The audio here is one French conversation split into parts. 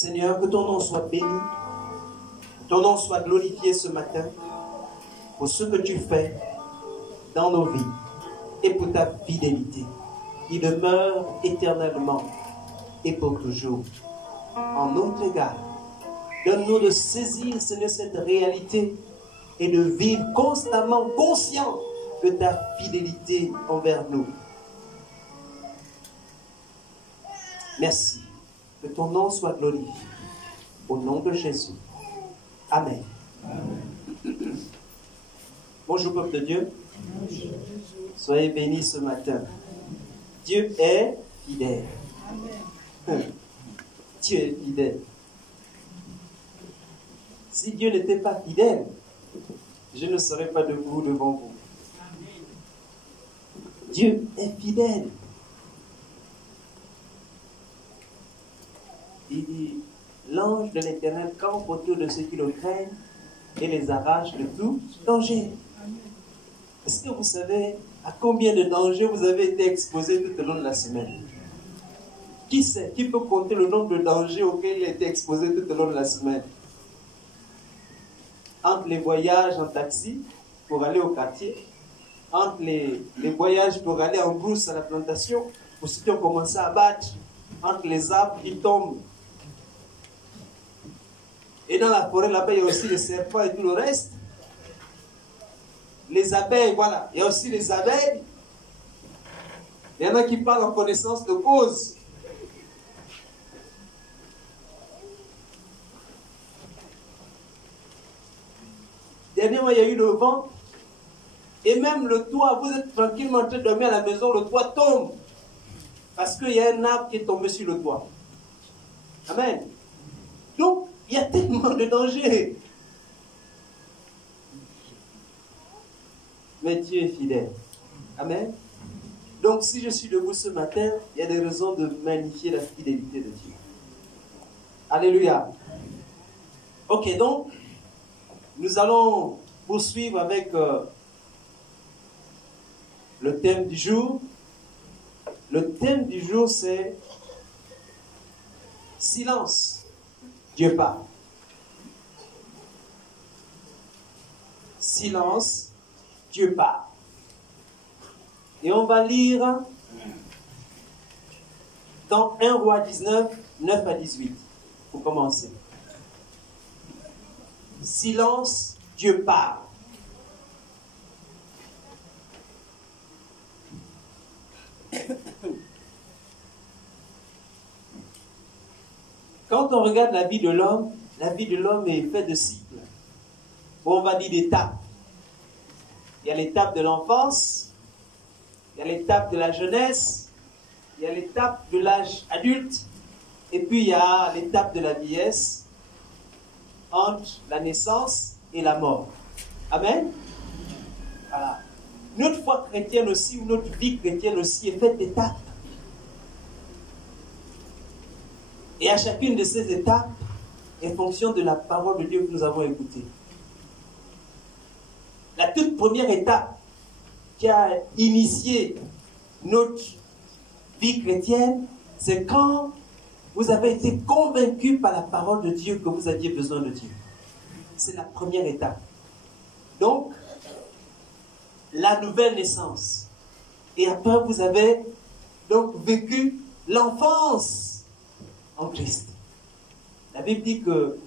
Seigneur, que ton nom soit béni, que ton nom soit glorifié ce matin pour ce que tu fais dans nos vies et pour ta fidélité qui demeure éternellement et pour toujours. En notre égard, donne-nous de saisir, Seigneur, cette réalité et de vivre constamment conscient de ta fidélité envers nous. Merci. Que ton nom soit glorifié. Au nom de Jésus. Amen. Amen. Bonjour, peuple de Dieu. Bonjour. Soyez bénis ce matin. Dieu est fidèle. Amen. Dieu est fidèle. Si Dieu n'était pas fidèle, je ne serais pas debout devant vous. Amen. Dieu est fidèle. Il dit, l'ange de l'Éternel campe autour de ceux qui le craignent et les arrache de tout danger. Est-ce que vous savez à combien de dangers vous avez été exposé tout au long de la semaine? Qui sait? Qui peut compter le nombre de dangers auxquels il a été exposé tout au long de la semaine? Entre les voyages en taxi pour aller au quartier, entre les voyages pour aller en brousse à la plantation, pour ceux qui ont commencé à battre, entre les arbres qui tombent. Et dans la forêt, là-bas, il y a aussi les serpents et tout le reste. Les abeilles, voilà. Il y a aussi les abeilles. Il y en a qui parlent en connaissance de cause. Dernièrement, il y a eu le vent. Et même le toit, vous êtes tranquillement en train de dormir à la maison, le toit tombe. Parce qu'il y a un arbre qui est tombé sur le toit. Amen. Donc, il y a tellement de dangers. Mais Dieu est fidèle. Amen. Donc, si je suis debout ce matin, il y a des raisons de magnifier la fidélité de Dieu. Alléluia. Ok, donc, nous allons poursuivre avec le thème du jour. Le thème du jour, c'est silence. Dieu parle. Silence, Dieu parle. Et on va lire dans 1 Roi 19, 9 à 18, pour commencer. Silence, Dieu parle. Quand on regarde la vie de l'homme est faite de cycles. Ou on va dire d'étapes. Il y a l'étape de l'enfance, il y a l'étape de la jeunesse, il y a l'étape de l'âge adulte, et puis il y a l'étape de la vieillesse, entre la naissance et la mort. Amen. Voilà. Notre foi chrétienne aussi, ou notre vie chrétienne aussi est faite d'étapes. Et à chacune de ces étapes est fonction de la parole de Dieu que nous avons écoutée. La toute première étape qui a initié notre vie chrétienne, c'est quand vous avez été convaincu par la parole de Dieu que vous aviez besoin de Dieu. C'est la première étape. Donc, la nouvelle naissance. Et après, vous avez donc vécu l'enfance en Christ. La Bible dit que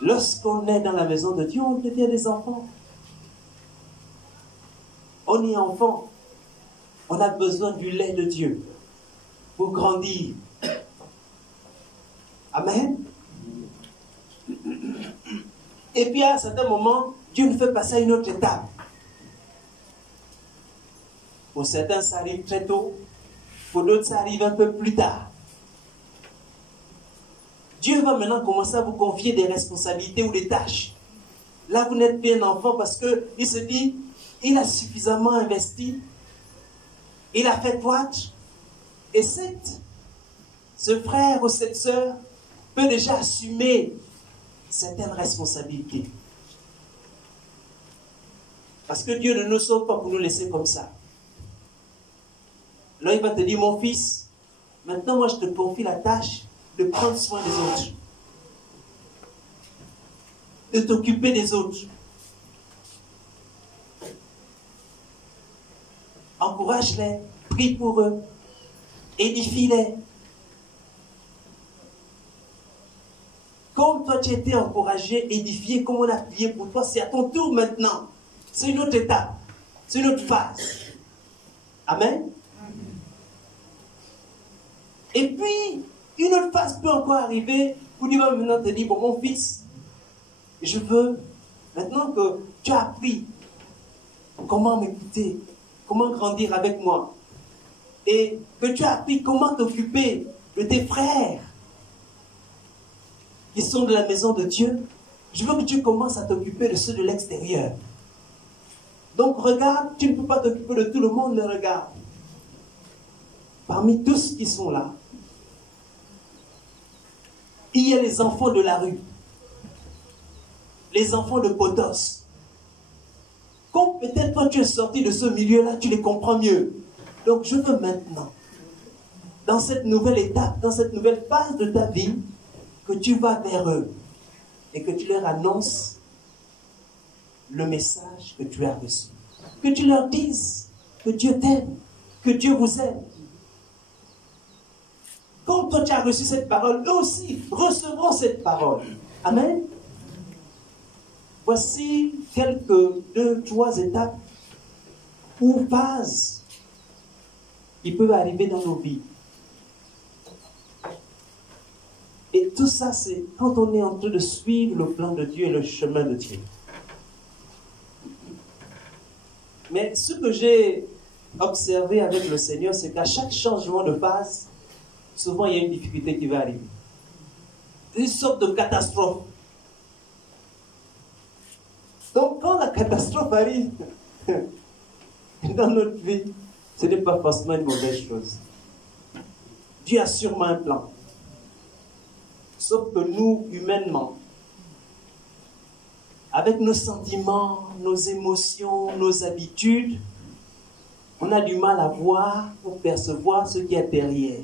lorsqu'on est dans la maison de Dieu, on devient des enfants. On est enfant. On a besoin du lait de Dieu pour grandir. Amen. Et puis à un certain moment, Dieu nous fait passer à une autre étape. Pour certains, ça arrive très tôt. Pour d'autres, ça arrive un peu plus tard. Dieu va maintenant commencer à vous confier des responsabilités ou des tâches. Là, vous n'êtes plus un enfant parce qu'il se dit, il a suffisamment investi, il a fait droite, et ce frère ou cette sœur peut déjà assumer certaines responsabilités. Parce que Dieu ne nous sauve pas pour nous laisser comme ça. Là, il va te dire, mon fils, Maintenant, moi, je te confie la tâche de prendre soin des autres. De t'occuper des autres. Encourage-les, prie pour eux, édifie-les. Comme toi tu as été encouragé, édifié, comme on a prié pour toi, c'est à ton tour maintenant. C'est une autre étape, c'est une autre phase. Amen. Et puis, une autre phase peut encore arriver où Dieu va maintenant te dire, bon mon fils, je veux, maintenant que tu as appris comment m'écouter, comment grandir avec moi, et que tu as appris comment t'occuper de tes frères qui sont de la maison de Dieu, je veux que tu commences à t'occuper de ceux de l'extérieur. Donc regarde, tu ne peux pas t'occuper de tout le monde, mais regarde. Parmi tous qui sont là, il y a les enfants de la rue, les enfants de Potos. Comme peut-être toi tu es sorti de ce milieu-là, tu les comprends mieux. Donc je veux maintenant, dans cette nouvelle étape, dans cette nouvelle phase de ta vie, que tu vas vers eux et que tu leur annonces le message que tu as reçu. Que tu leur dises que Dieu t'aime, que Dieu vous aime. Comme toi tu as reçu cette parole, eux aussi recevront cette parole. Amen. Voici quelques 2-3 étapes ou phases qui peuvent arriver dans nos vies. Et tout ça, c'est quand on est en train de suivre le plan de Dieu et le chemin de Dieu. Mais ce que j'ai observé avec le Seigneur, c'est qu'à chaque changement de phase, souvent il y a une difficulté qui va arriver. Une sorte de catastrophe. Donc quand la catastrophe arrive dans notre vie, ce n'est pas forcément une mauvaise chose. Dieu a sûrement un plan. Sauf que nous, humainement, avec nos sentiments, nos émotions, nos habitudes, on a du mal à voir ou percevoir ce qui est derrière.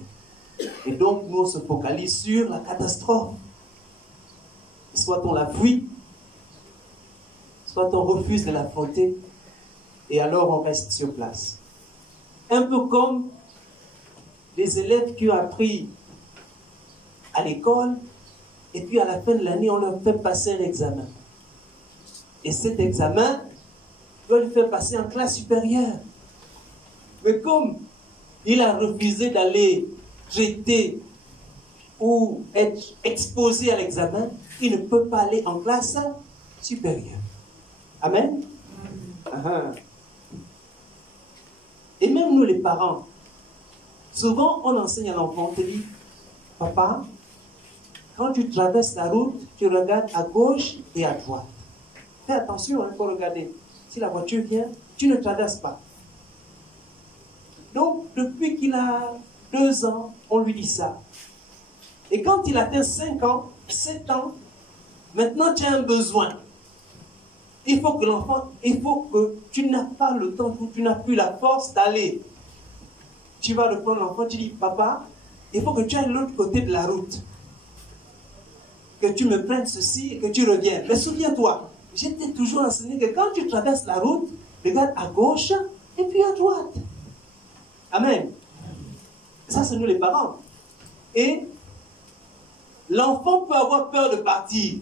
Et donc, nous, on se focalise sur la catastrophe. Soit on la fuit, soit on refuse de l'affronter, et alors on reste sur place. Un peu comme les élèves qui ont appris à l'école, et puis à la fin de l'année, on leur fait passer un examen. Et cet examen doit le faire passer en classe supérieure. Mais comme il a refusé d'aller traiter ou être exposé à l'examen, il ne peut pas aller en classe supérieure. Amen. Et même nous les parents, souvent on enseigne à l'enfant, on te dit, papa, quand tu traverses la route, tu regardes à gauche et à droite. Fais attention, il faut regarder. Si la voiture vient, tu ne traverses pas. Donc, depuis qu'il a 2 ans, on lui dit ça. Et quand il atteint 5 ans, 7 ans, maintenant tu as un besoin. Il faut que tu n'as pas le temps, tu n'as plus la force d'aller. Tu vas reprendre l'enfant, tu dis, papa, il faut que tu ailles de l'autre côté de la route. Que tu me prennes ceci et que tu reviennes. Mais souviens-toi, je t'ai toujours enseigné que quand tu traverses la route, regarde à gauche et puis à droite. Amen. Ça, c'est nous les parents. Et l'enfant peut avoir peur de partir.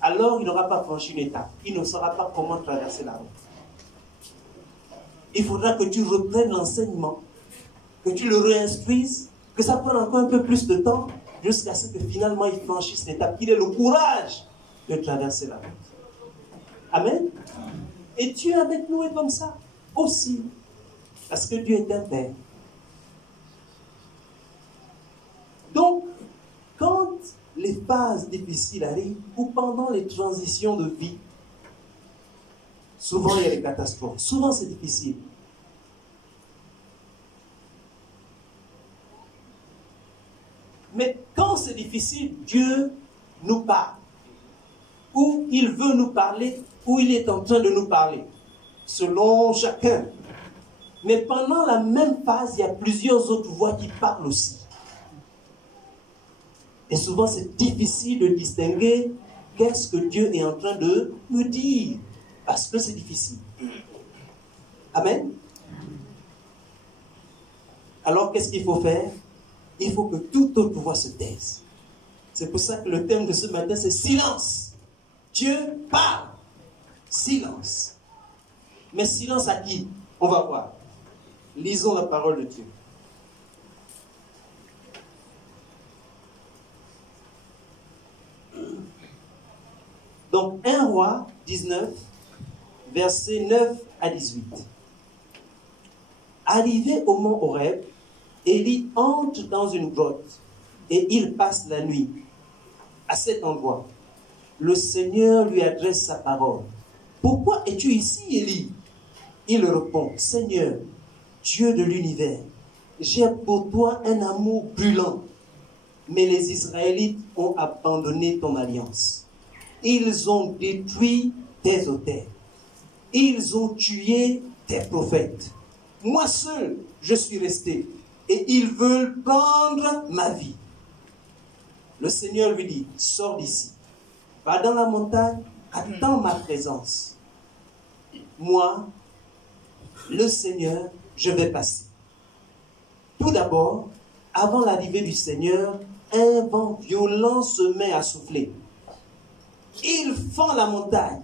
Alors, il n'aura pas franchi une étape. Il ne saura pas comment traverser la route. Il faudra que tu reprennes l'enseignement, que tu le réinstruises, que ça prenne encore un peu plus de temps, jusqu'à ce que finalement il franchisse l'étape, qu'il ait le courage de traverser la route. Amen. Et Dieu avec nous est comme ça aussi. Parce que Dieu est un Père. Donc, quand les phases difficiles arrivent, ou pendant les transitions de vie, souvent il y a des catastrophes. Souvent c'est difficile. Mais quand c'est difficile, Dieu nous parle. Ou il veut nous parler, ou il est en train de nous parler. Selon chacun. Mais pendant la même phase, il y a plusieurs autres voix qui parlent aussi. Et souvent, c'est difficile de distinguer qu'est-ce que Dieu est en train de me dire. Parce que c'est difficile. Amen. Alors, qu'est-ce qu'il faut faire? Il faut que toute autre voix se taise. C'est pour ça que le thème de ce matin, c'est silence. Dieu parle. Silence. Mais silence à qui? On va voir. Lisons la parole de Dieu. Donc, 1 Roi 19, versets 9 à 18. Arrivé au mont Horeb, Élie entre dans une grotte et il passe la nuit. À cet endroit, le Seigneur lui adresse sa parole. « Pourquoi es-tu ici, Élie ?» Il répond, « Seigneur, Dieu de l'univers, j'ai pour toi un amour brûlant, mais les Israélites ont abandonné ton alliance. Ils ont détruit tes autels. Ils ont tué tes prophètes. Moi seul, je suis resté, et ils veulent prendre ma vie. » Le Seigneur lui dit, « Sors d'ici, va dans la montagne, attends ma présence. Moi, le Seigneur, je vais passer. » Tout d'abord, avant l'arrivée du Seigneur, un vent violent se met à souffler. Il fend la montagne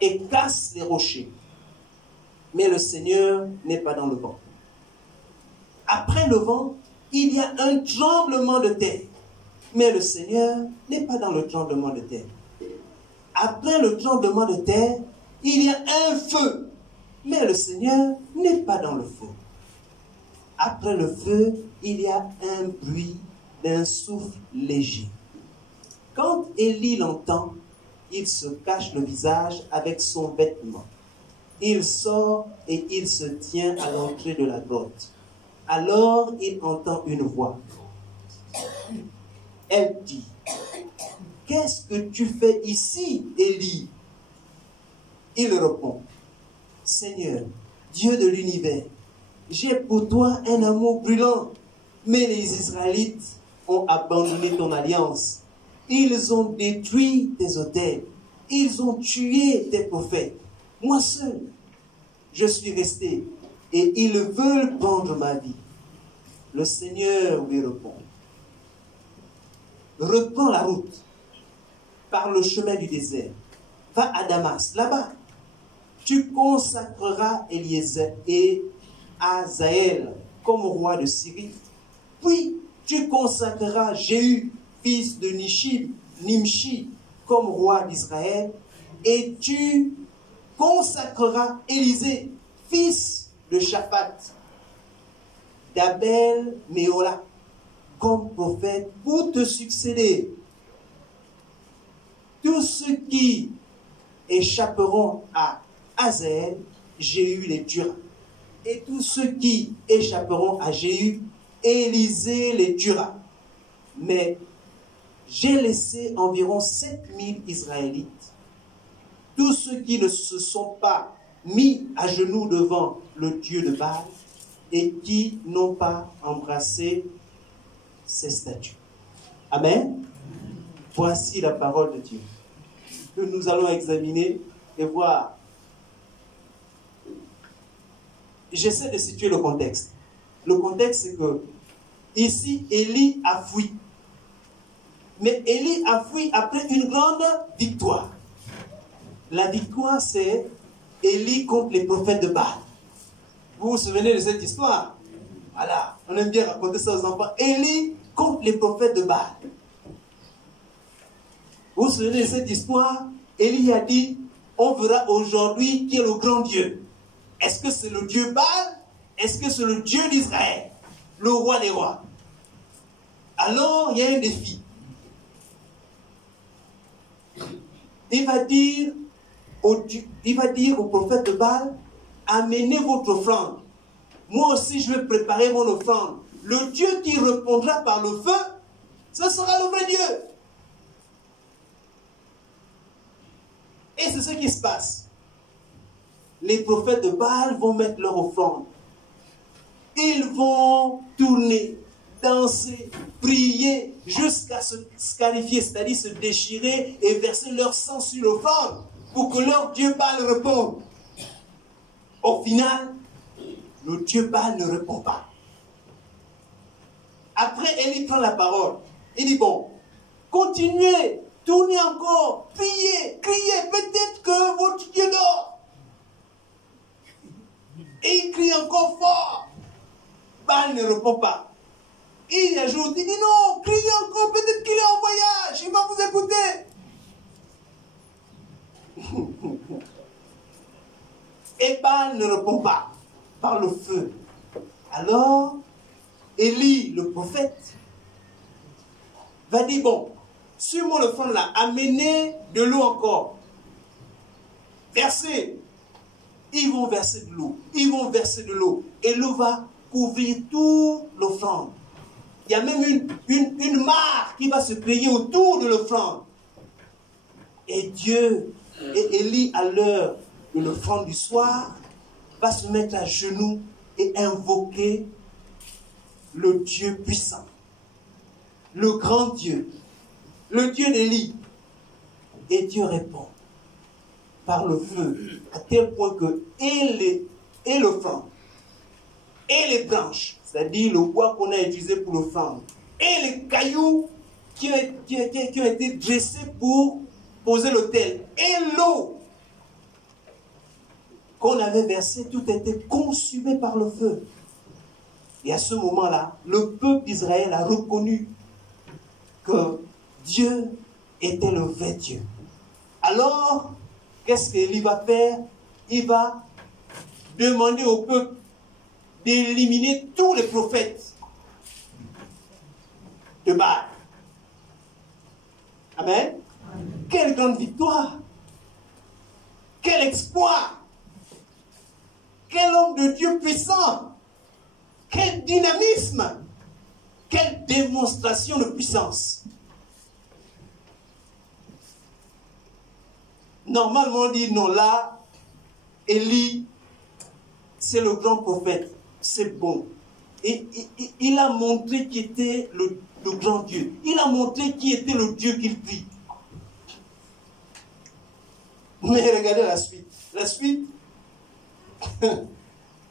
et casse les rochers. Mais le Seigneur n'est pas dans le vent. Après le vent, il y a un tremblement de terre. Mais le Seigneur n'est pas dans le tremblement de terre. Après le tremblement de terre, il y a un feu. Mais le Seigneur n'est pas dans le feu. Après le feu, il y a un bruit d'un souffle léger. Quand Élie l'entend, il se cache le visage avec son vêtement. Il sort et il se tient à l'entrée de la grotte. Alors il entend une voix. Elle dit, « Qu'est-ce que tu fais ici, Élie ?» Il répond, « Seigneur, Dieu de l'univers, j'ai pour toi un amour brûlant, mais les Israélites ont abandonné ton alliance. Ils ont détruit tes autels. Ils ont tué tes prophètes. Moi seul, je suis resté, et ils veulent prendre ma vie. » Le Seigneur lui répond, « Reprends la route par le chemin du désert. Va à Damas, là-bas. Tu consacreras Eliezer et Hazaël comme roi de Syrie. Puis tu consacreras Jéhu, fils de Nimshi, comme roi d'Israël. Et tu consacreras Élisée, fils de Shaphat, d'Abel Méola, comme prophète pour te succéder. Tous ceux qui échapperont à Hazaël, Jéhu les tuera. Et tous ceux qui échapperont à Jéhu, Élisée les tuera. Mais j'ai laissé environ 7000 Israélites, tous ceux qui ne se sont pas mis à genoux devant le Dieu de Baal et qui n'ont pas embrassé ses statuts. Amen. Voici la parole de Dieu que nous allons examiner et voir. J'essaie de situer le contexte. Le contexte, c'est que ici, Élie a fui. Mais Élie a fui après une grande victoire. La victoire, c'est Élie contre les prophètes de Baal. Vous vous souvenez de cette histoire? Voilà, on aime bien raconter ça aux enfants. Élie contre les prophètes de Baal. Vous vous souvenez de cette histoire? Élie a dit, on verra aujourd'hui qui est le grand Dieu. Est-ce que c'est le Dieu Baal? Est-ce que c'est le Dieu d'Israël? Le roi des rois. Alors, il y a un défi. Il va dire au prophète de Baal, amenez votre offrande. Moi aussi, je vais préparer mon offrande. Le Dieu qui répondra par le feu, ce sera le vrai Dieu. Et c'est ce qui se passe. Les prophètes de Baal vont mettre leur offrande. Ils vont tourner danser, prier, jusqu'à se scarifier, c'est-à-dire se déchirer et verser leur sang sur l'offrande pour que leur Dieu Baal réponde. Au final, le Dieu Baal ne répond pas. Après, Élie prend la parole. Il dit, bon, continuez, tournez encore, priez, criez, peut-être que votre Dieu dort. Et il crie encore fort. Baal ne répond pas. Il ajoute, il dit non, criez encore, peut-être qu'il est en voyage, il va vous écouter. Et Baal ne répond pas par le feu. Alors, Élie, le prophète, va dire, bon, sur mon offrande là, amenez de l'eau encore. Versez. Ils vont verser de l'eau. Ils vont verser de l'eau. Et l'eau va couvrir toute l'offrande. Il y a même une mare qui va se créer autour de l'offrande. Et Dieu, et Élie, à l'heure de l'offrande du soir, va se mettre à genoux et invoquer le Dieu puissant, le grand Dieu, le Dieu d'Élie. Et Dieu répond par le feu, à tel point que et l'offrande, et les branches, c'est-à-dire le bois qu'on a utilisé pour l'offrande, et les cailloux qui ont été dressés pour poser l'autel, et l'eau qu'on avait versée, tout était consumé par le feu. Et à ce moment-là, le peuple d'Israël a reconnu que Dieu était le vrai Dieu. Alors, qu'est-ce qu'Élie va faire? Il va demander au peuple d'éliminer tous les prophètes de Baal. Amen. Quelle grande victoire! Quel exploit! Quel homme de Dieu puissant! Quel dynamisme! Quelle démonstration de puissance! Normalement, on dit non, là, Élie, c'est le grand prophète, c'est bon. Et il a montré qui était le grand Dieu. Il a montré qui était le Dieu qu'il prie. Mais regardez la suite. La suite,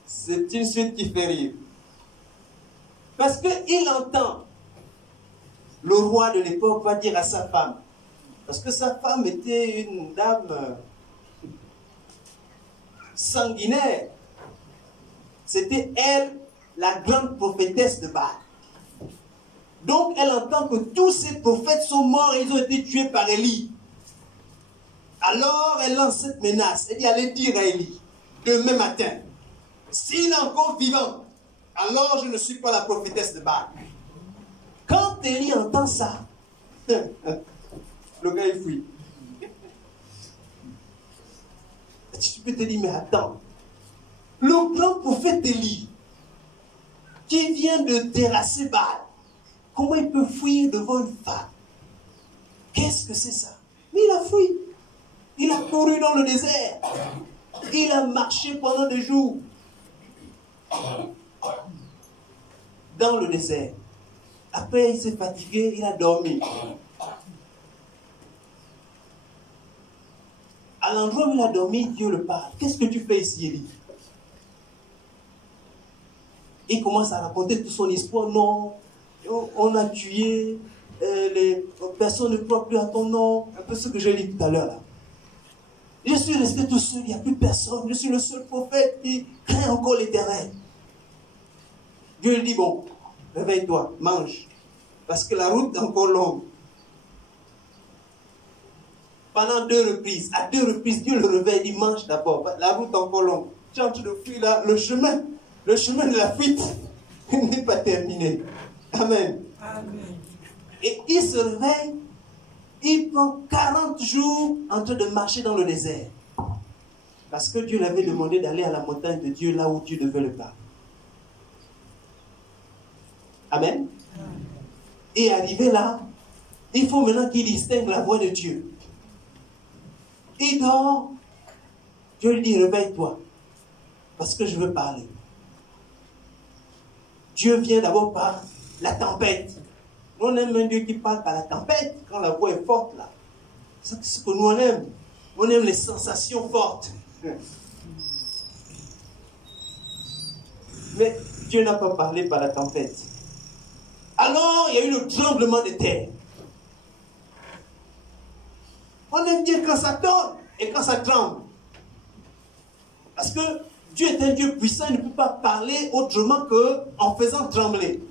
c'est une suite qui fait rire. Parce qu'il entend, le roi de l'époque va dire à sa femme, parce que sa femme était une dame sanguinaire. C'était elle, la grande prophétesse de Baal. Donc elle entend que tous ces prophètes sont morts et ils ont été tués par Élie. Alors elle lance cette menace. Elle dit, allez dire à Élie, demain matin, s'il est encore vivant, alors je ne suis pas la prophétesse de Baal. Quand Élie entend ça, le gars il fuit. Tu peux te dire, mais attends, le grand prophète Élie, qui vient de terrasser Baal, comment il peut fuir devant une femme? Qu'est-ce que c'est ça? Mais il a fui. Il a couru dans le désert. Il a marché pendant des jours dans le désert. Après, il s'est fatigué, il a dormi. À l'endroit où il a dormi, Dieu le parle. Qu'est-ce que tu fais ici, Élie? Il commence à raconter tout son histoire. Non, on a tué, les personnes ne croient plus à ton nom. Un peu ce que j'ai dit tout à l'heure là. Je suis resté tout seul, il n'y a plus personne. Je suis le seul prophète qui craint encore l'Éternel. Dieu lui dit, bon, réveille-toi, mange. Parce que la route est encore longue. Pendant 2 reprises, à 2 reprises, Dieu le réveille, il dit, mange d'abord. La route est encore longue. Tu es en train de fuir là, le chemin de la fuite n'est pas terminé. Amen. Amen. Et il se réveille, il prend 40 jours en train de marcher dans le désert. Parce que Dieu lui avait demandé d'aller à la montagne de Dieu, là où Dieu devait le parler. Amen. Et arrivé là, il faut maintenant qu'il distingue la voix de Dieu. Il dort. Dieu lui dit, réveille-toi. Parce que je veux parler. Dieu vient d'abord par la tempête. Nous, on aime un Dieu qui parle par la tempête, quand la voix est forte, là. C'est ce que nous, on aime. On aime les sensations fortes. Mais Dieu n'a pas parlé par la tempête. Alors, il y a eu le tremblement de terre. On aime bien quand ça tourne et quand ça tremble. Parce que Dieu est un Dieu puissant, il ne peut pas parler autrement qu'en faisant trembler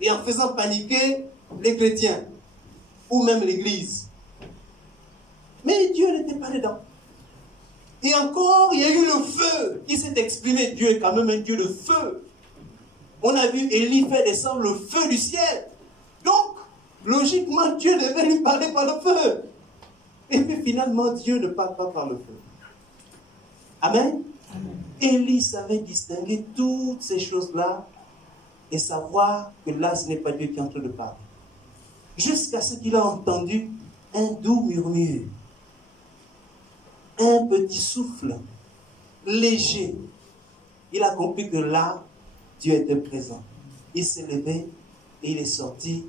et en faisant paniquer les chrétiens ou même l'Église. Mais Dieu n'était pas dedans. Et encore, il y a eu le feu qui s'est exprimé. Dieu est quand même un Dieu de feu. On a vu Élie faire descendre le feu du ciel. Donc, logiquement, Dieu devait lui parler par le feu. Et puis finalement, Dieu ne parle pas par le feu. Amen. Élie savait distinguer toutes ces choses-là et savoir que là, ce n'est pas Dieu qui est en train de parler. Jusqu'à ce qu'il a entendu un doux murmure, un petit souffle léger. Il a compris que là, Dieu était présent. Il s'est levé et il est sorti.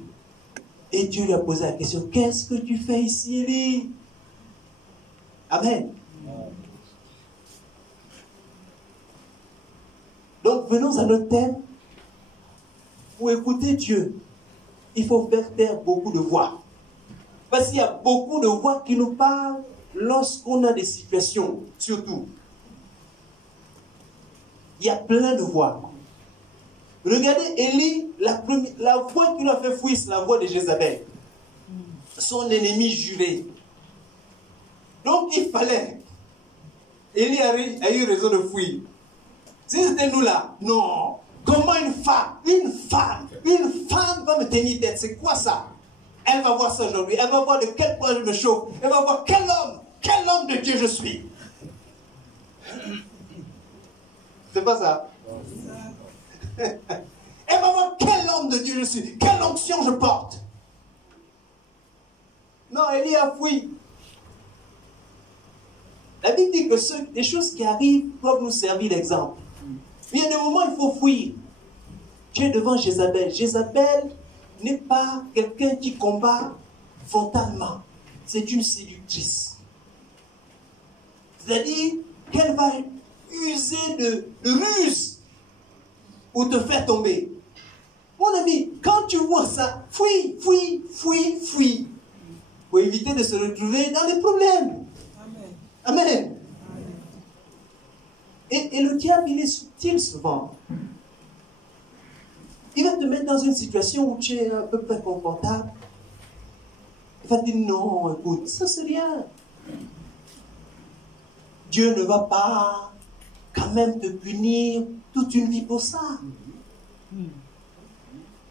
Et Dieu lui a posé la question, qu'est-ce que tu fais ici, Élie? Amen. Donc, venons à notre thème. Pour écouter Dieu, il faut faire taire beaucoup de voix. Parce qu'il y a beaucoup de voix qui nous parlent lorsqu'on a des situations, surtout. Il y a plein de voix. Regardez Élie, la voix qui l'a fait fuir, c'est la voix de Jézabel. Son ennemi juré. Donc il fallait. Élie a eu raison de fuir. Si c'était nous là, non. Comment une femme va me tenir tête? C'est quoi ça? Elle va voir ça aujourd'hui. Elle va voir de quel point je me chauffe. Elle va voir quel homme de Dieu je suis. C'est pas ça. Elle va voir quel homme de Dieu je suis. Quelle onction je porte. Non, Élie a fui. La Bible dit que des choses qui arrivent peuvent nous servir d'exemple. Mais il y a des moments où il faut fuir. Tu es devant Jézabel. Jézabel n'est pas quelqu'un qui combat frontalement. C'est une séductrice. C'est-à-dire qu'elle va user de ruse pour te faire tomber. Mon ami, quand tu vois ça, fuis. Pour éviter de se retrouver dans des problèmes. Amen. Amen. Et le diable, il est subtil souvent. Il va te mettre dans une situation où tu es un peu près confortable. Il va te dire non, écoute, ça c'est rien. Dieu ne va pas quand même te punir toute une vie pour ça.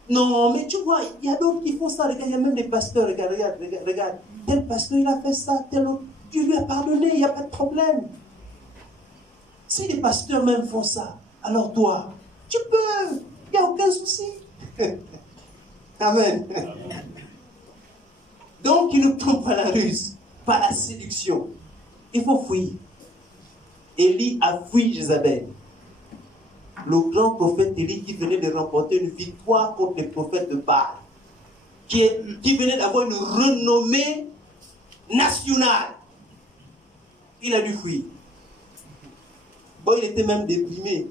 Non, mais tu vois, il y a d'autres qui font ça. Regarde, il y a même des pasteurs, regarde. Tel pasteur, il a fait ça, tel autre. Dieu lui a pardonné, il n'y a pas de problème. Si les pasteurs même font ça, alors toi, tu peux, il n'y a aucun souci. Amen. Donc, il ne prend pas la ruse, pas la séduction. Il faut fuir. Élie a fui Jézabel. Le grand prophète Élie qui venait de remporter une victoire contre les prophètes de Baal, qui venait d'avoir une renommée nationale. Il a dû fuir. Bon, il était même déprimé.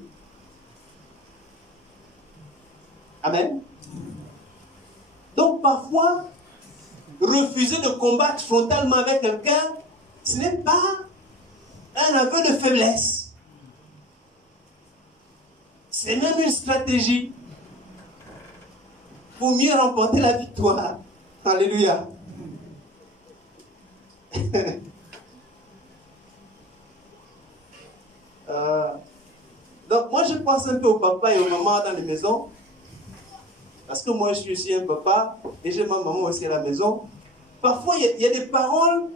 Amen. Donc parfois, refuser de combattre frontalement avec quelqu'un, ce n'est pas un aveu de faiblesse. C'est même une stratégie pour mieux remporter la victoire. Alléluia. Donc moi je pense un peu au papa et aux mamans dans les maisons. Parce que moi je suis aussi un papa et j'ai ma maman aussi à la maison. Parfois il y a des paroles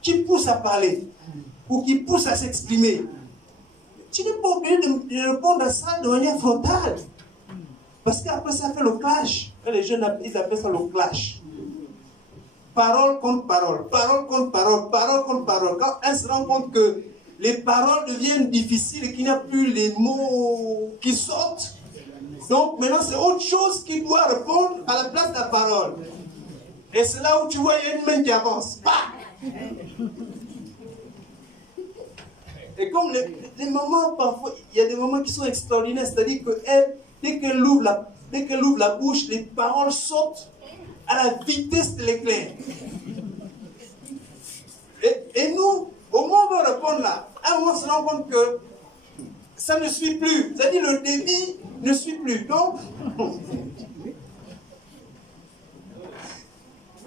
qui poussent à parler ou qui poussent à s'exprimer. Tu n'es pas obligé de répondre à ça de manière frontale. Parce qu'après ça fait le clash. Les jeunes ils appellent ça le clash. Parole contre parole, parole contre parole, parole contre parole. Quand elle se rend compte que les paroles deviennent difficiles et qu'il n'y a plus les mots qui sortent, Donc maintenant, c'est autre chose qui doit répondre à la place de la parole. Et c'est là où tu vois, il y a une main qui avance. Bah! Et comme les moments, parfois, il y a des moments qui sont extraordinaires, c'est-à-dire que dès qu'elle ouvre la bouche, les paroles sautent à la vitesse de l'éclair. Et nous, au moment où on va répondre là, à un moment, on se rend compte que ça ne suit plus. C'est-à-dire le débit ne suit plus. Donc,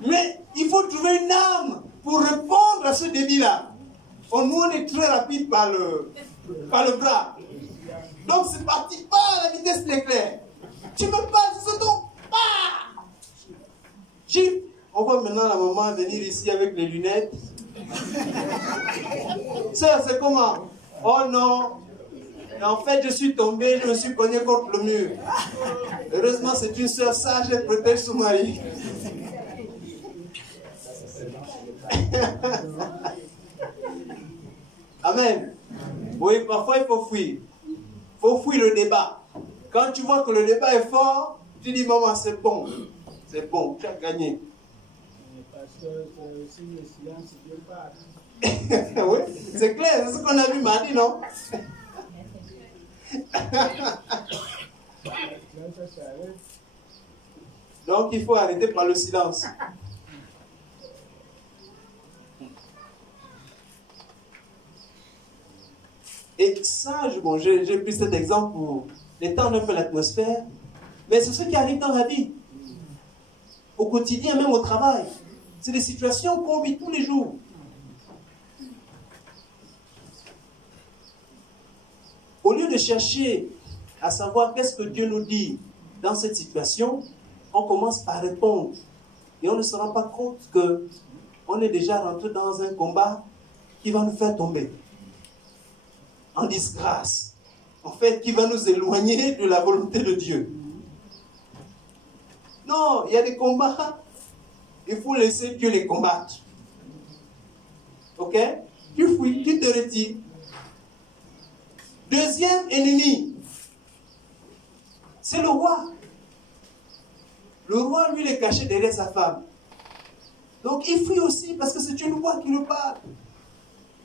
mais il faut trouver une arme pour répondre à ce débit-là. Nous, on est très rapide par le bras. Donc, c'est parti pas à la vitesse de l'éclair. Tu me passes, c'est ton pas. On voit maintenant la maman venir ici avec les lunettes. Sœur, c'est comment? Oh non. En fait, je suis tombé, je me suis cogné contre le mur. Heureusement, c'est une sœur sage, elle protège son mari. Amen. Oui, parfois il faut fuir. Il faut fuir le débat. Quand tu vois que le débat est fort, tu dis, maman, c'est bon. C'est bon, tu as gagné. Parce que si le silence, Dieu parle. Oui, c'est clair, c'est ce qu'on a vu mardi, non? Donc il faut arrêter par le silence. Et ça, j'ai pris cet exemple pour l'étendre un peu l'atmosphère, mais c'est ce qui arrive dans la vie. Au quotidien, même au travail. C'est des situations qu'on vit tous les jours. Au lieu de chercher à savoir qu'est-ce que Dieu nous dit dans cette situation, on commence par répondre. Et on ne se rend pas compte qu'on est déjà rentré dans un combat qui va nous faire tomber en disgrâce. En fait, qui va nous éloigner de la volonté de Dieu. Non, il y a des combats. Il faut laisser Dieu les combattre. Ok? Tu fuis, tu te retires. Deuxième ennemi, c'est le roi. Le roi, lui, il est caché derrière sa femme. Donc, il fuit aussi parce que c'est une loi qui le parle.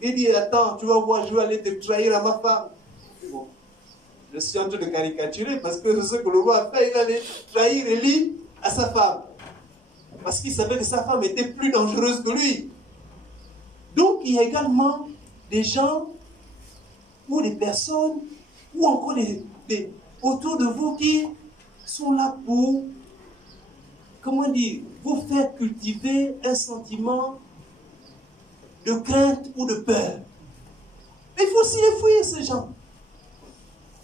Il dit, attends, tu vas voir, je vais aller te trahir à ma femme. Bon, je suis en train de caricaturer parce que ce que le roi a fait, il allait trahir Élie à sa femme. Parce qu'il savait que sa femme était plus dangereuse que lui. Donc, il y a également des gens ou des personnes ou encore autour de vous qui sont là pour, comment dire, vous faire cultiver un sentiment de crainte ou de peur. Mais il faut aussi les fuir, ces gens.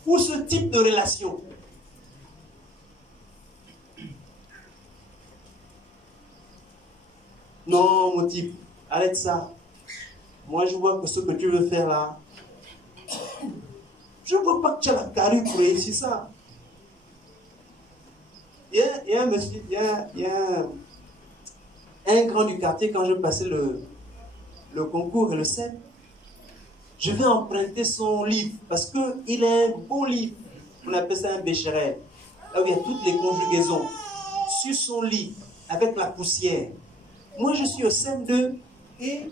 Ou ce type de relation. Non, mon type, arrête ça. Moi, je vois que ce que tu veux faire là, je ne veux pas que tu aies la carrure pour réussir ça. Il y a un monsieur, il y a un grand du quartier, quand je passais le concours et le CEP, je vais emprunter son livre, parce qu'il a un beau livre, on appelle ça un bécherel, là où il y a toutes les conjugaisons, sur son lit, avec la poussière. Moi, je suis au CM2 et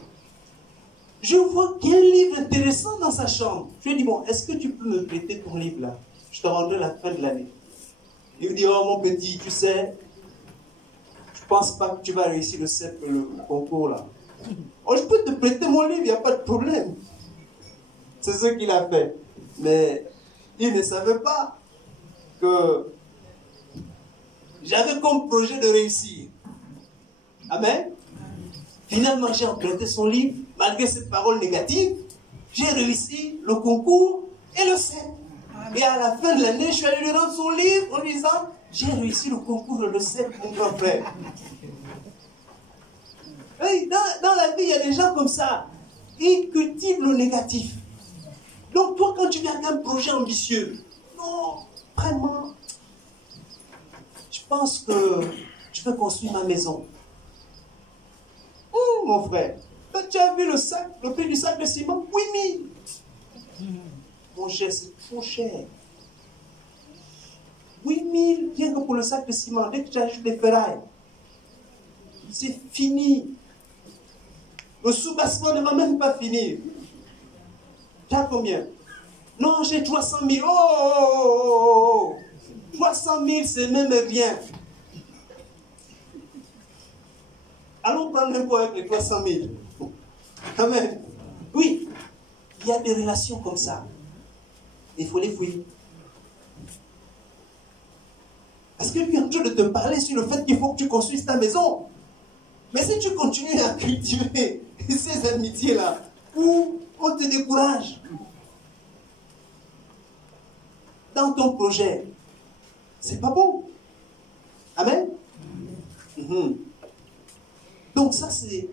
je vois qu'il y a un livre intéressant dans sa chambre. Je lui dis, bon, est-ce que tu peux me prêter ton livre là? Je te rendrai la fin de l'année. Il me dit, oh mon petit, tu sais, je pense pas que tu vas réussir le concours là. Oh, je peux te prêter mon livre, il n'y a pas de problème. C'est ce qu'il a fait. Mais il ne savait pas que j'avais comme projet de réussir. Amen. Finalement, j'ai emprunté son livre, malgré ses paroles négatives, j'ai réussi le concours et le CEP. Et à la fin de l'année, je suis allé lui rendre son livre en disant, j'ai réussi le concours et le CEP, mon grand frère. Et dans la vie, il y a des gens comme ça. Ils cultivent le négatif. Donc toi, quand tu viens avec un projet ambitieux, non, vraiment, je pense que je vais construire ma maison. Oh, mon frère, tu as vu le prix du sac de ciment? 8 000. Mon cher, c'est trop cher. 8 000 rien que pour le sac de ciment. Dès que tu achètes les ferrailles, c'est fini. Le soubassement ne va même pas finir. Tu as combien? Non, j'ai 300 000. Oh, 300 000, c'est même rien. Allons prendre un coup avec les 300 000. Amen. Oui, il y a des relations comme ça. Il faut les fuir. Parce que lui est en train de te parler sur le fait qu'il faut que tu construises ta maison. Mais si tu continues à cultiver ces amitiés-là, où on te décourage dans ton projet, c'est pas bon. Amen. Donc ça, c'est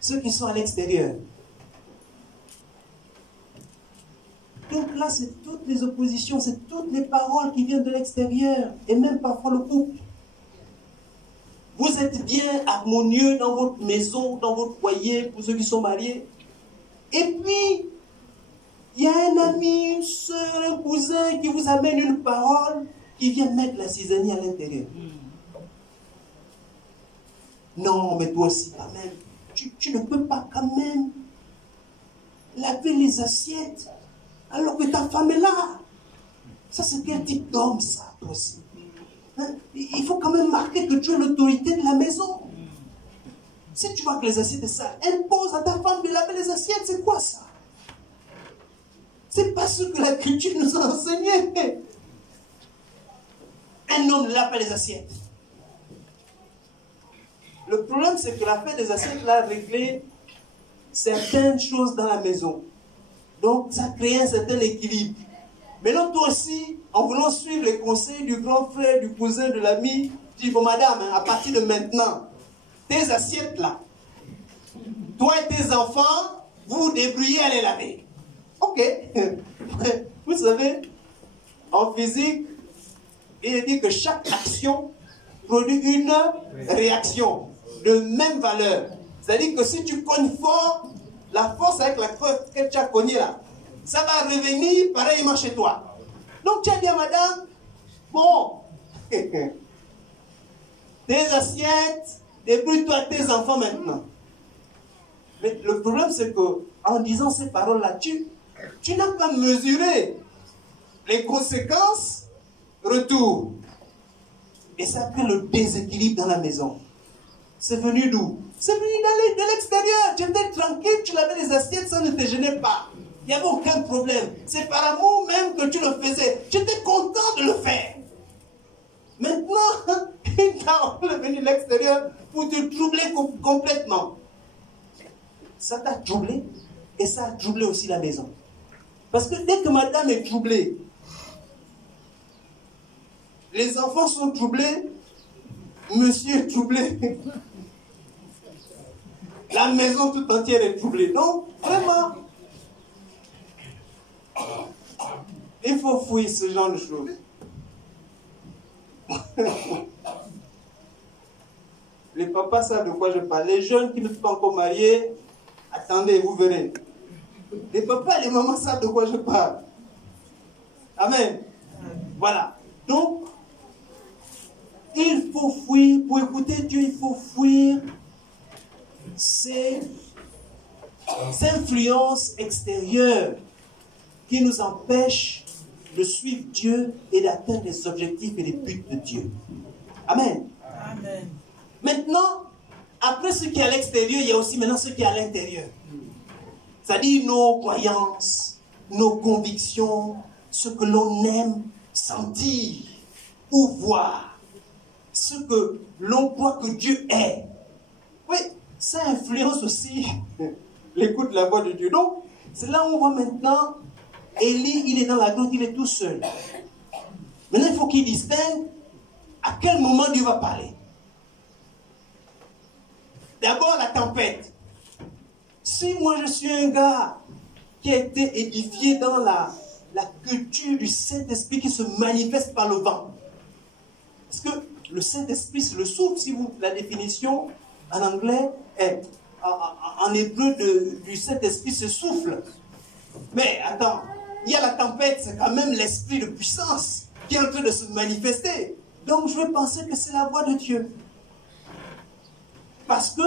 ceux qui sont à l'extérieur. Donc là, c'est toutes les oppositions, c'est toutes les paroles qui viennent de l'extérieur, et même parfois le couple. Vous êtes bien harmonieux dans votre maison, dans votre foyer, pour ceux qui sont mariés. Et puis, il y a un ami, une soeur, un cousin qui vous amène une parole qui vient mettre la zizanie à l'intérieur. Non, mais toi aussi, quand même, tu ne peux pas quand même laver les assiettes alors que ta femme est là. Ça, c'est quel type d'homme, ça, toi aussi? Hein? Il faut quand même marquer que tu es l'autorité de la maison. Si tu vois que les assiettes sont sales, impose à ta femme de laver les assiettes. C'est quoi ça? C'est pas ce que la culture nous a enseigné. Un homme ne lave pas les assiettes. Le problème, c'est que la fin des assiettes a réglé certaines choses dans la maison. Donc, ça crée un certain équilibre. Mais là, toi aussi, en voulant suivre les conseils du grand frère, du cousin, de l'ami, tu dis, bon, madame, hein, à partir de maintenant, tes assiettes là, toi et tes enfants, vous vous débrouillez à les laver. Ok. Vous savez, en physique, il est dit que chaque action produit une réaction de même valeur. C'est-à-dire que si tu cognes fort, la force avec laquelle tu as cogné là, ça va revenir pareillement chez toi. Donc tu as dit à madame, bon, tes assiettes, débrouille-toi tes enfants maintenant. Mais le problème c'est que en disant ces paroles-là, tu n'as pas mesuré les conséquences retour. Et ça crée le déséquilibre dans la maison. C'est venu d'où? C'est venu de l'extérieur. Tu étais tranquille, tu lavais les assiettes, ça ne te gênait pas. Il n'y avait aucun problème. C'est par amour même que tu le faisais. Tu étais content de le faire. Maintenant, il t'a venu de l'extérieur pour te troubler complètement. Ça t'a troublé et ça a troublé aussi la maison. Parce que dès que madame est troublée, les enfants sont troublés, monsieur est troublé. La maison tout entière est troublée. Donc, vraiment, il faut fuir ce genre de choses. Les papas savent de quoi je parle. Les jeunes qui ne sont pas encore mariés, attendez, vous verrez. Les papas et les mamans savent de quoi je parle. Amen. Voilà. Donc, il faut fuir. Pour écouter Dieu, il faut fuir ces influences extérieures qui nous empêchent de suivre Dieu et d'atteindre les objectifs et les buts de Dieu. Amen. Amen. Maintenant, après ce qui est à l'extérieur, il y a aussi maintenant ce qui est à l'intérieur. C'est-à-dire nos croyances, nos convictions, ce que l'on aime sentir ou voir, ce que l'on croit que Dieu est. Oui, ça influence aussi l'écoute de la voix de Dieu. Donc, c'est là où on voit maintenant, Élie, il est dans la grotte, il est tout seul. Maintenant, il faut qu'il distingue à quel moment Dieu va parler. D'abord, la tempête. Si moi, je suis un gars qui a été édifié dans la culture du Saint-Esprit qui se manifeste par le vent. Parce que le Saint-Esprit, c'est le souffle, si vous, la définition en anglais, est, en hébreu du Saint-Esprit, c'est souffle. Mais attends, il y a la tempête, c'est quand même l'esprit de puissance. qui est en train de se manifester. Donc je vais penser que c'est la voix de Dieu. Parce que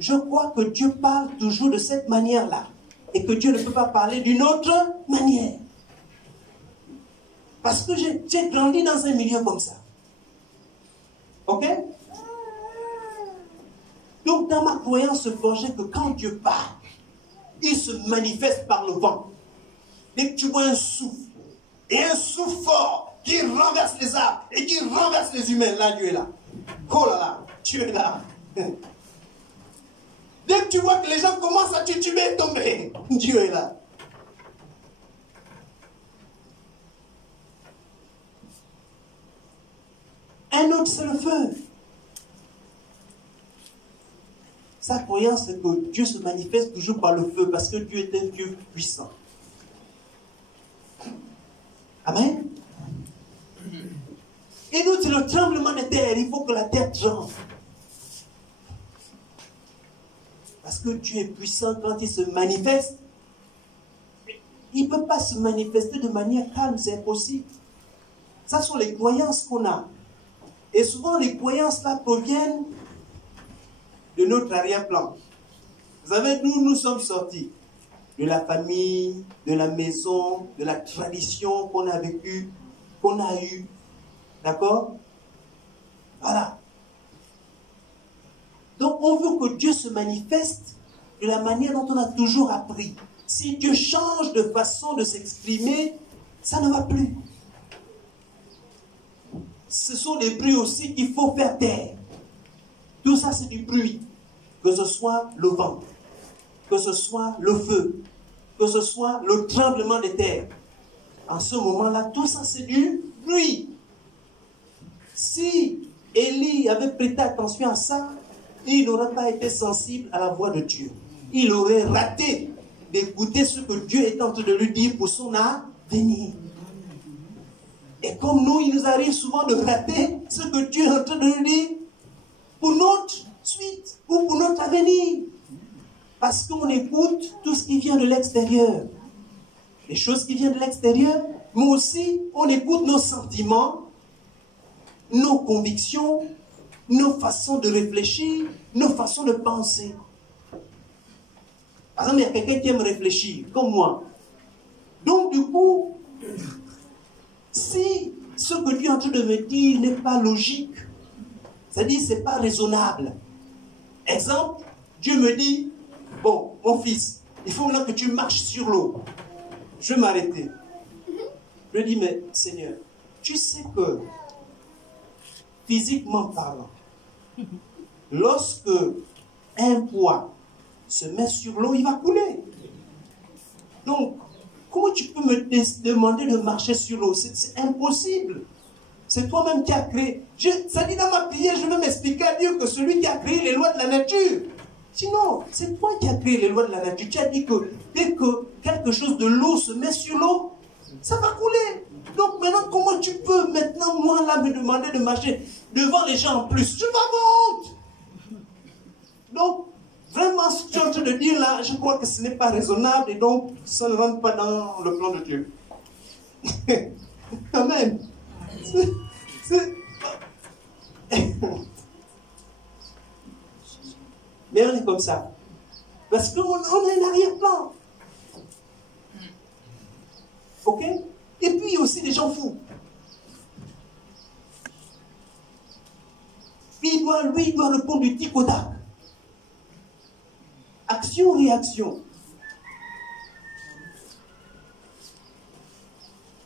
je crois que Dieu parle toujours de cette manière-là. Et que Dieu ne peut pas parler d'une autre manière. Parce que j'ai grandi dans un milieu comme ça. Ok? Donc dans ma croyance se forgeait que quand Dieu parle, il se manifeste par le vent. Dès que tu vois un souffle, et un souffle fort qui renverse les arbres et qui renverse les humains, là Dieu est là. Oh là là, Dieu est là. Dès que tu vois que les gens commencent à tituber et tomber, Dieu est là. Un autre, c'est le feu. Sa croyance, c'est que Dieu se manifeste toujours par le feu, parce que Dieu est un Dieu puissant. Amen. Et nous, c'est le tremblement de terre. Il faut que la terre tremble. Parce que Dieu est puissant quand il se manifeste. Il ne peut pas se manifester de manière calme, c'est impossible. Ça sont les croyances qu'on a. Et souvent, les croyances-là proviennent de notre arrière-plan. Vous savez, nous sommes sortis de la famille, de la maison, de la tradition qu'on a vécue, qu'on a eue. D'accord? Voilà. Donc, on veut que Dieu se manifeste de la manière dont on a toujours appris. Si Dieu change de façon de s'exprimer, ça ne va plus. Ce sont des bruits aussi qu'il faut faire taire. Tout ça, c'est du bruit. Que ce soit le vent, que ce soit le feu, que ce soit le tremblement de terre. En ce moment-là, tout ça, c'est du bruit. Si Élie avait prêté attention à ça, il n'aurait pas été sensible à la voix de Dieu. Il aurait raté d'écouter ce que Dieu est en train de lui dire pour son avenir. Et comme nous, il nous arrive souvent de rater ce que Dieu est en train de nous dire pour notre suite ou pour notre avenir. Parce qu'on écoute tout ce qui vient de l'extérieur. Les choses qui viennent de l'extérieur, mais aussi on écoute nos sentiments, nos convictions, nos façons de réfléchir, nos façons de penser. Par exemple, il y a quelqu'un qui aime réfléchir, comme moi. Donc du coup, si ce que Dieu est en train de me dire n'est pas logique, c'est-à-dire ce n'est pas raisonnable. Exemple, Dieu me dit, bon, mon fils, il faut maintenant que tu marches sur l'eau. Je vais m'arrêter. Je dis, mais Seigneur, tu sais que, physiquement parlant, lorsque un poids se met sur l'eau, il va couler. Donc, comment tu peux me demander de marcher sur l'eau? C'est impossible. C'est toi-même qui as créé. Ça dit dans ma prière, je vais m'expliquer à Dieu que celui qui a créé les lois de la nature. Sinon, c'est toi qui as créé les lois de la nature. Tu as dit que dès que quelque chose de l'eau se met sur l'eau, ça va couler. Donc maintenant, comment tu peux maintenant, moi, là, me demander de marcher devant les gens en plus? Je vais avoir honte. Donc, vraiment, ce que tu es en train de dire là, je crois que ce n'est pas raisonnable et donc, ça ne rentre pas dans le plan de Dieu. Amen. Mais on est comme ça. Parce qu'on a un arrière-plan. Ok? Et puis il y a aussi des gens fous. Lui, il doit répondre du tic au tac. Action-réaction.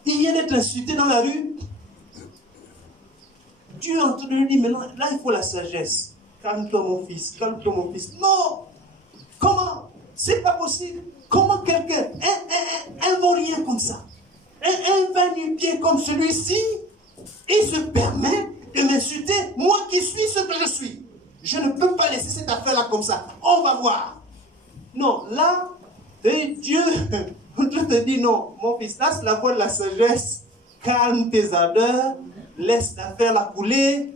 Il vient d'être insulté dans la rue. Dieu est en train de lui dire, maintenant, là, il faut la sagesse. Calme-toi, mon fils. Calme-toi, mon fils. Non! Comment? C'est pas possible. Comment quelqu'un, un vaurien comme ça, un va-nu-pied comme celui-ci, il se permet de m'insulter, moi qui suis ce que je suis. Je ne peux pas laisser cette affaire-là comme ça. On va voir. Non, là, Dieu te dit non, mon fils, là, c'est la voie de la sagesse. Calme tes ardeurs, laisse l'affaire la couler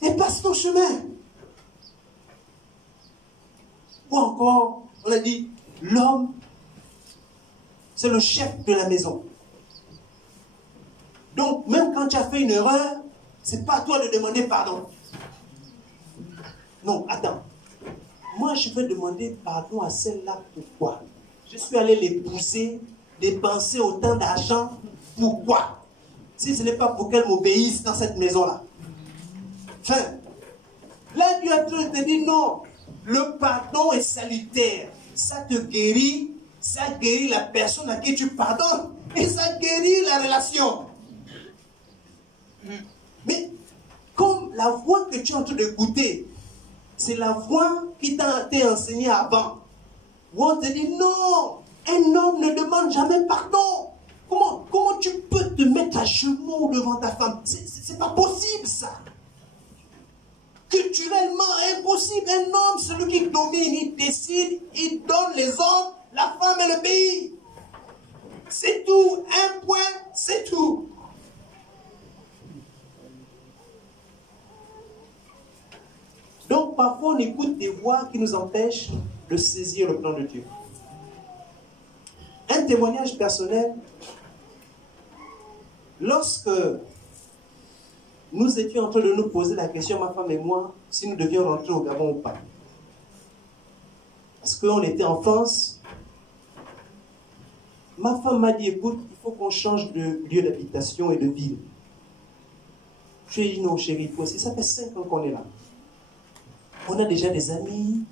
et passe ton chemin. Ou encore, on a dit, l'homme, c'est le chef de la maison. Donc, même quand tu as fait une erreur, ce n'est pas à toi de demander pardon. Non, attends. Moi, je vais demander pardon à celle-là. Pourquoi? Je suis allé l'épouser, dépenser autant d'argent. Pourquoi? Si ce n'est pas pour qu'elle m'obéisse dans cette maison-là. Enfin, là, Dieu a te dit non. Le pardon est salutaire. Ça te guérit. Ça guérit la personne à qui tu pardonnes. Et ça guérit la relation. Mais comme la voix que tu es en train d'écouter, c'est la voix qui t'a été enseignée avant. Où on te dit non, un homme ne demande jamais pardon. Comment tu peux te mettre à genoux devant ta femme? C'est pas possible ça. Culturellement impossible. Un homme, celui qui domine, il décide, il donne les ordres, la femme elle obéit. C'est tout, un point, c'est tout. Donc parfois on écoute des voix qui nous empêchent de saisir le plan de Dieu. Un témoignage personnel, lorsque nous étions en train de nous poser la question, ma femme et moi, si nous devions rentrer au Gabon ou pas. Parce qu'on était en France, ma femme m'a dit, écoute, il faut qu'on change de lieu d'habitation et de ville. Je lui ai dit, non chérie, toi aussi, ça fait 5 ans qu'on est là. On a déjà des amis,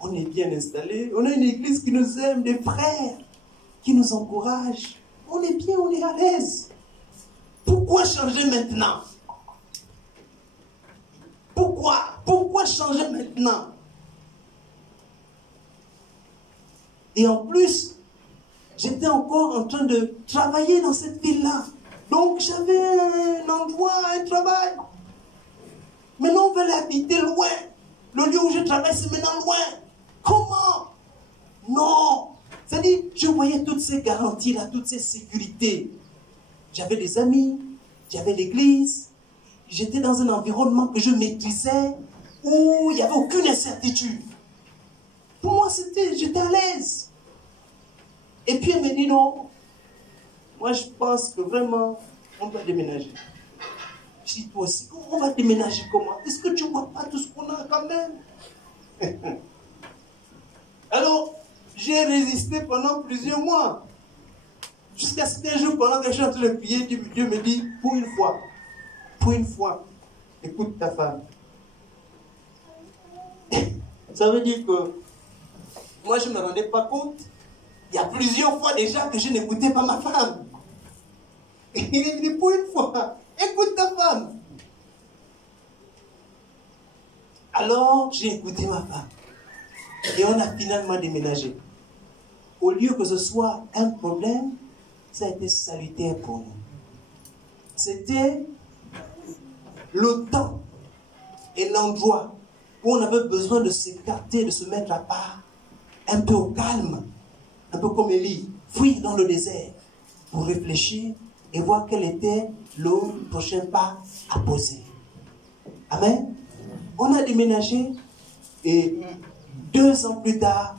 on est bien installés, on a une église qui nous aime, des frères qui nous encouragent. On est bien, on est à l'aise. Pourquoi changer maintenant? Pourquoi changer maintenant? Et en plus, j'étais encore en train de travailler dans cette ville-là. Donc j'avais un endroit, un travail. Maintenant, on veut l'habiter loin. Le lieu où je travaille, c'est maintenant loin. Comment? Non. C'est-à-dire, je voyais toutes ces garanties-là, toutes ces sécurités. J'avais des amis, j'avais l'église. J'étais dans un environnement que je maîtrisais, où il n'y avait aucune incertitude. Pour moi, j'étais à l'aise. Et puis, elle me dit non. Moi, je pense que vraiment, on doit déménager. Je dis, toi aussi, on va déménager comment? Est-ce que tu ne vois pas tout ce qu'on a quand même? Alors, j'ai résisté pendant plusieurs mois. Jusqu'à ce qu'un jour, pendant que je suis en train de prier, Dieu me dit, pour une fois, écoute ta femme. Ça veut dire que moi, je ne me rendais pas compte. Il y a plusieurs fois déjà que je n'écoutais pas ma femme. Et il est dit, pour une fois, écoute ta femme. Alors, j'ai écouté ma femme. Et on a finalement déménagé. Au lieu que ce soit un problème, ça a été salutaire pour nous. C'était le temps et l'endroit où on avait besoin de s'écarter, de se mettre à part, un peu au calme, un peu comme Élie, fuir dans le désert pour réfléchir et voir quel était le prochain pas à poser. Amen. On a déménagé et 2 ans plus tard,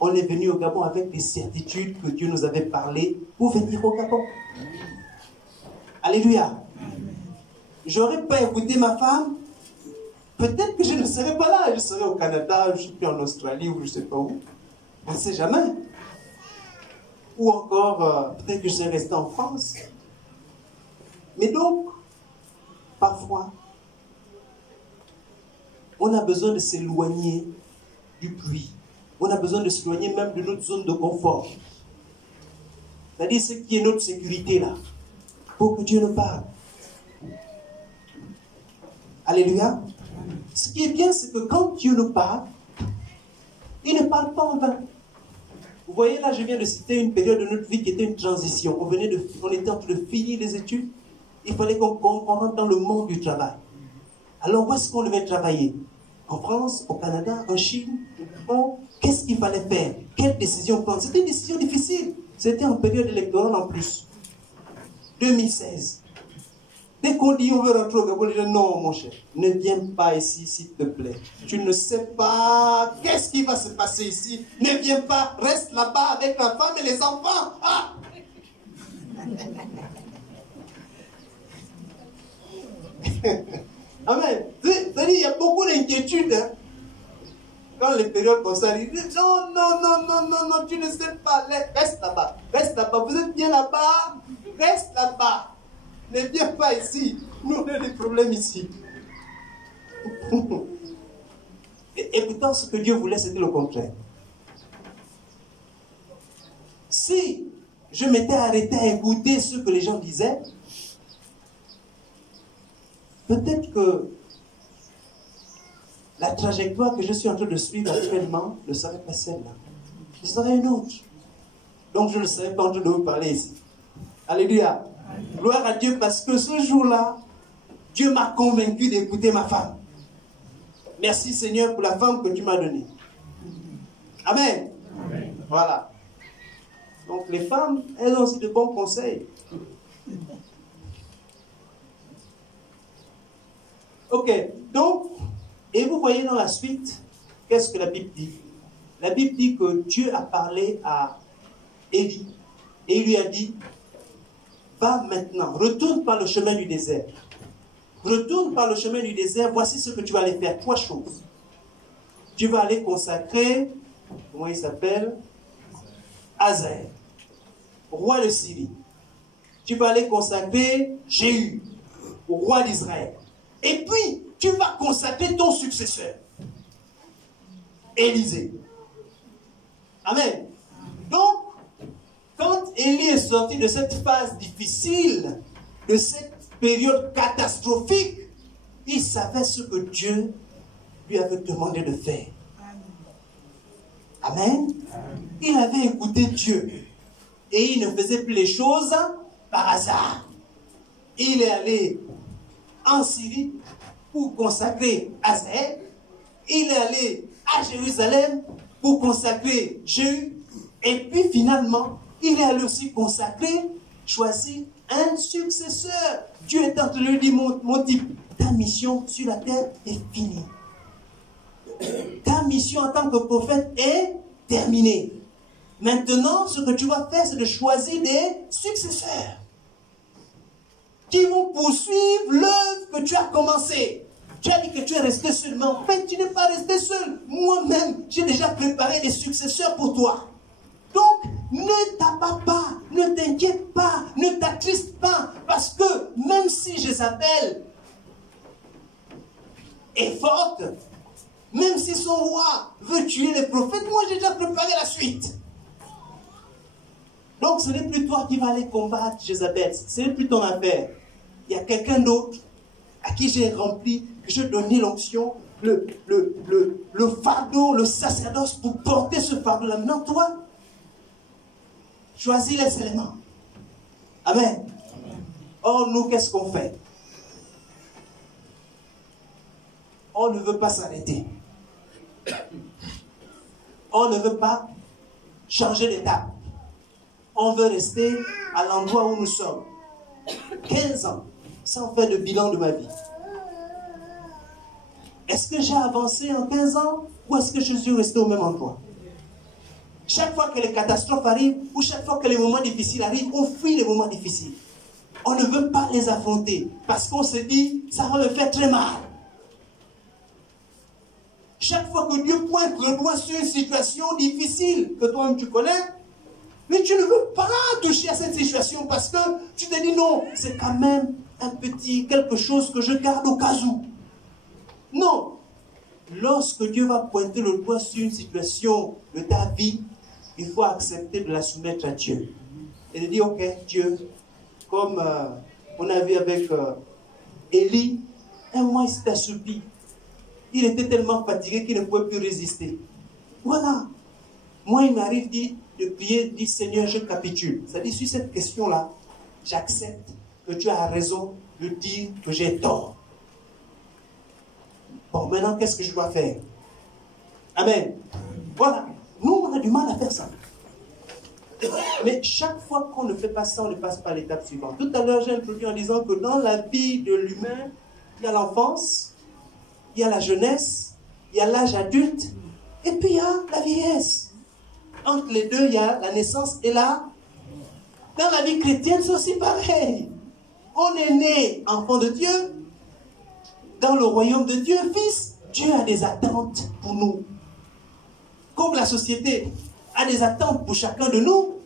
on est venu au Gabon avec des certitudes que Dieu nous avait parlé pour venir au Gabon. Alléluia. J'aurais pas écouté ma femme, peut-être que je ne serais pas là. Je serais au Canada, je suis plus en Australie ou je ne sais pas où. On ne sait jamais. Ou encore, peut-être que je serais resté en France. Mais donc, parfois, on a besoin de s'éloigner du bruit. On a besoin de s'éloigner même de notre zone de confort. C'est-à-dire ce qui est notre sécurité là. Pour que Dieu nous parle. Alléluia. Ce qui est bien, c'est que quand Dieu nous parle, il ne parle pas en vain. Vous voyez là, je viens de citer une période de notre vie qui était une transition. On était en train de finir les études. Il fallait qu'on rentre dans le monde du travail. Alors, où est-ce qu'on devait travailler? En France, au Canada, en Chine, qu'est-ce qu'il fallait faire? Quelle décision prendre? C'était une décision difficile. C'était en période électorale en plus. 2016. Dès qu'on dit on veut rentrer au Gabon, les gens, non mon cher, ne viens pas ici s'il te plaît. Tu ne sais pas qu'est-ce qui va se passer ici. Ne viens pas, reste là-bas avec la femme et les enfants. Ah! Amen. C'est-à-dire, il y a beaucoup d'inquiétudes. Hein. Quand les périodes comme ça, ils disent non, non, non, non, non, non, tu ne sais pas. Reste là-bas. Reste là-bas. Vous êtes bien là-bas. Reste là-bas. Ne viens pas ici. Nous, on a des problèmes ici. Et pourtant, ce que Dieu voulait, c'était le contraire. Si je m'étais arrêté à écouter ce que les gens disaient, peut-être que la trajectoire que je suis en train de suivre actuellement ne serait pas celle-là. Ce serait une autre. Donc je ne serais pas en train de vous parler ici. Alléluia. Gloire à Dieu parce que ce jour-là, Dieu m'a convaincu d'écouter ma femme. Merci Seigneur pour la femme que tu m'as donnée. Amen. Amen. Voilà. Donc les femmes, elles ont aussi de bons conseils. Ok, donc, et vous voyez dans la suite, qu'est-ce que la Bible dit? La Bible dit que Dieu a parlé à Élie et il lui a dit, va maintenant, retourne par le chemin du désert. Retourne par le chemin du désert, voici ce que tu vas aller faire, 3 choses. Tu vas aller consacrer, comment il s'appelle? Hazaël, roi de Syrie. Tu vas aller consacrer Jéhu, au roi d'Israël. Et puis, tu vas consacrer ton successeur, Élisée. Amen. Donc, quand Élie est sorti de cette phase difficile, de cette période catastrophique, il savait ce que Dieu lui avait demandé de faire. Amen. Il avait écouté Dieu. Et il ne faisait plus les choses par hasard. Il est allé en Syrie pour consacrer Hazaël. Il est allé à Jérusalem pour consacrer Jéhu. Et puis finalement, il est allé aussi consacrer, choisir un successeur. Dieu est en train de lui dire, mon type, ta mission sur la terre est finie. Ta mission en tant que prophète est terminée. Maintenant, ce que tu vas faire, c'est de choisir des successeurs qui vont poursuivre l'œuvre que tu as commencée. Tu as dit que tu es resté seul, mais en fait, tu n'es pas resté seul. Moi-même, j'ai déjà préparé des successeurs pour toi. Donc, ne t'abatte pas, ne t'inquiète pas, ne t'attriste pas, parce que même si Jézabel est forte, même si son roi veut tuer les prophètes, moi j'ai déjà préparé la suite. Donc ce n'est plus toi qui vas aller combattre Jézabel, ce n'est plus ton affaire. Il y a quelqu'un d'autre à qui j'ai rempli, que j'ai donné l'onction, le fardeau, le sacerdoce pour porter ce fardeau-là. Maintenant toi, choisis les éléments. Amen. Or nous, qu'est-ce qu'on fait? On ne veut pas s'arrêter. On ne veut pas changer d'étape. On veut rester à l'endroit où nous sommes. 15 ans, sans faire de bilan de ma vie. Est-ce que j'ai avancé en 15 ans ou est-ce que je suis resté au même endroit? Chaque fois que les catastrophes arrivent ou chaque fois que les moments difficiles arrivent, on fuit les moments difficiles. On ne veut pas les affronter parce qu'on se dit, ça va me faire très mal. Chaque fois que Dieu pointe le doigt sur une situation difficile que toi-même tu connais, mais tu ne veux pas toucher à cette situation parce que tu te dis non, c'est quand même un petit quelque chose que je garde au cas où. Non. Lorsque Dieu va pointer le doigt sur une situation de ta vie, il faut accepter de la soumettre à Dieu. Et de dire, ok, Dieu, comme on a vu avec Élie, un mois il s'est assoupi. Il était tellement fatigué qu'il ne pouvait plus résister. Voilà. Moi, il m'arrive de prier, de dire, Seigneur, je capitule. C'est-à-dire, sur cette question-là, j'accepte que tu as raison de dire que j'ai tort. Bon, maintenant, qu'est-ce que je dois faire? Amen. Voilà. Nous, on a du mal à faire ça. Mais chaque fois qu'on ne fait pas ça, on ne passe pas à l'étape suivante. Tout à l'heure, j'ai introduit en disant que dans la vie de l'humain, il y a l'enfance, il y a la jeunesse, il y a l'âge adulte, et puis il y a la vieillesse. Entre les deux, il y a la naissance et la... Dans la vie chrétienne, c'est aussi pareil. On est né enfant de Dieu, dans le royaume de Dieu, fils, Dieu a des attentes pour nous. Comme la société a des attentes pour chacun de nous,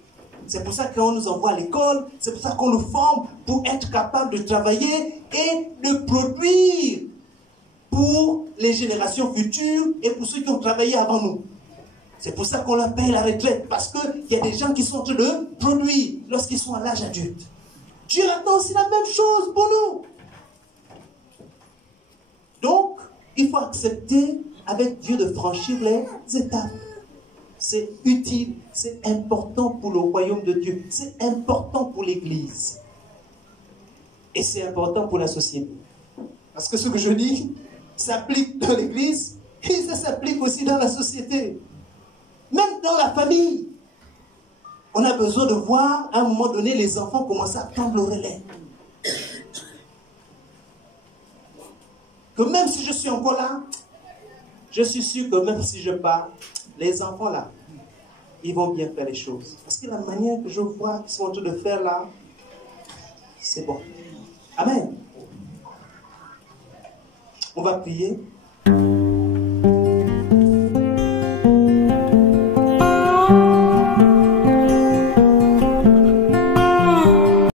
c'est pour ça qu'on nous envoie à l'école, c'est pour ça qu'on nous forme pour être capable de travailler et de produire pour les générations futures et pour ceux qui ont travaillé avant nous. C'est pour ça qu'on leur paye la retraite, parce qu'il y a des gens qui sont en train de produire lorsqu'ils sont à l'âge adulte. Dieu attend aussi la même chose pour nous. Donc, il faut accepter avec Dieu de franchir les étapes. C'est utile, c'est important pour le royaume de Dieu, c'est important pour l'Église. Et c'est important pour la société. Parce que ce que je dis s'applique dans l'Église et ça s'applique aussi dans la société. Même dans la famille. On a besoin de voir à un moment donné les enfants commencer à prendre le relais. Que même si je suis encore là, je suis sûr que même si je pars, les enfants là, ils vont bien faire les choses. Parce que la manière que je vois qu'ils sont en train de faire là, c'est bon. Amen. On va prier.